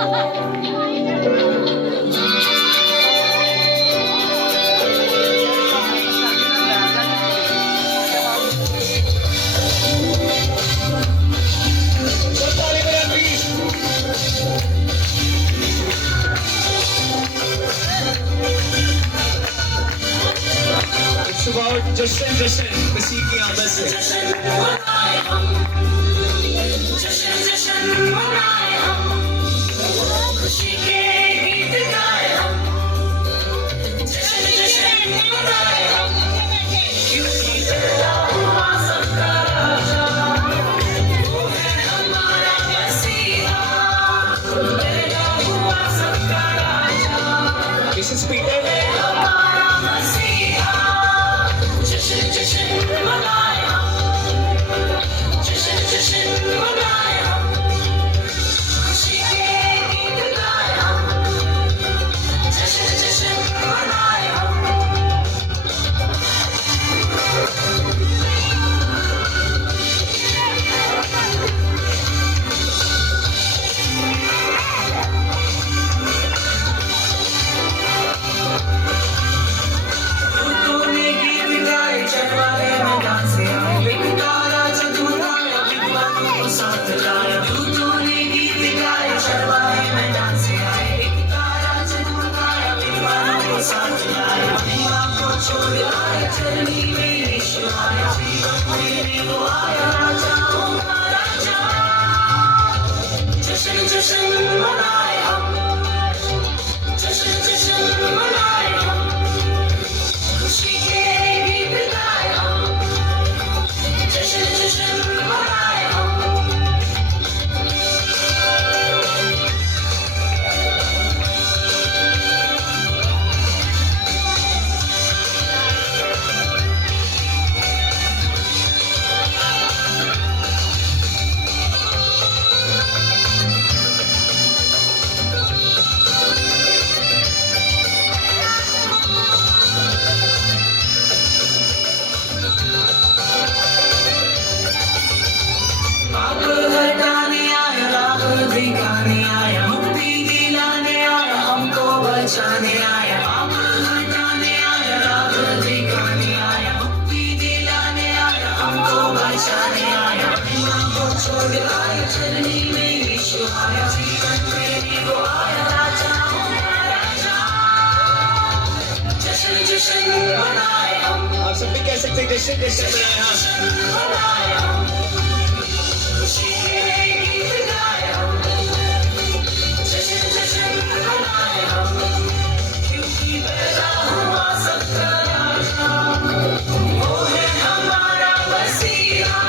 It's about जश्न इसी की आमद से जश्न मनाए हम, जश्न जश्न मनाए हम, खुशी के गीत गाए हम, जश्न जश्न मनाए हम, क्योंकि पैदा हुआ सबका राजा, वो है हमारा मसीहा, पैदा हुआ सबका राजा, This is Peter. हमारा मसीहा, जश्न जश्न मनाए हम, जश्न जश्न मनाए हम, खुशी के गीत गाए हम, जश्न जश्न मनाए हम। तूने गीत गाए चरवाहे मैदान से आए, एक तारा जगमगाया विद्वानों को साथ लाया। तूने गीत गाए चरवाहे मैदान से आए, एक तारा जगमगाया विद्वानों को साथ लाया। महिमा को छोड़ आए चरनी में यीशु आया, जीवन देने वो आया, राजाओं का राजा। जश्न जश्न मनाए हम, जश्न जश्न मनाए हम, खुशी के गीत गाए हम, जश्न जश्न मनाए हम। पाप हटाने आया, राह दिखाने आया, मुक्ति दिलाने आया, हमको बचाने आया। पाप हटाने आया, राह दिखाने आया, मुक्ति दिलाने आया, हमको बचाने आया। महिमा को छोड़ आया चरनी में यीशु आया, जीवन देने वो आया, राजाओं का राजा। जश्न जश्न मनाए हम, आप सब भी कह सकते हैं जश्न जश्न मनाए हम। मनाए हम, खुशी के गीत गाए हम, जश्न जश्न मनाए हम, क्योंकि पैदा हुआ सबका राजा, वो है हमारा मसीहा।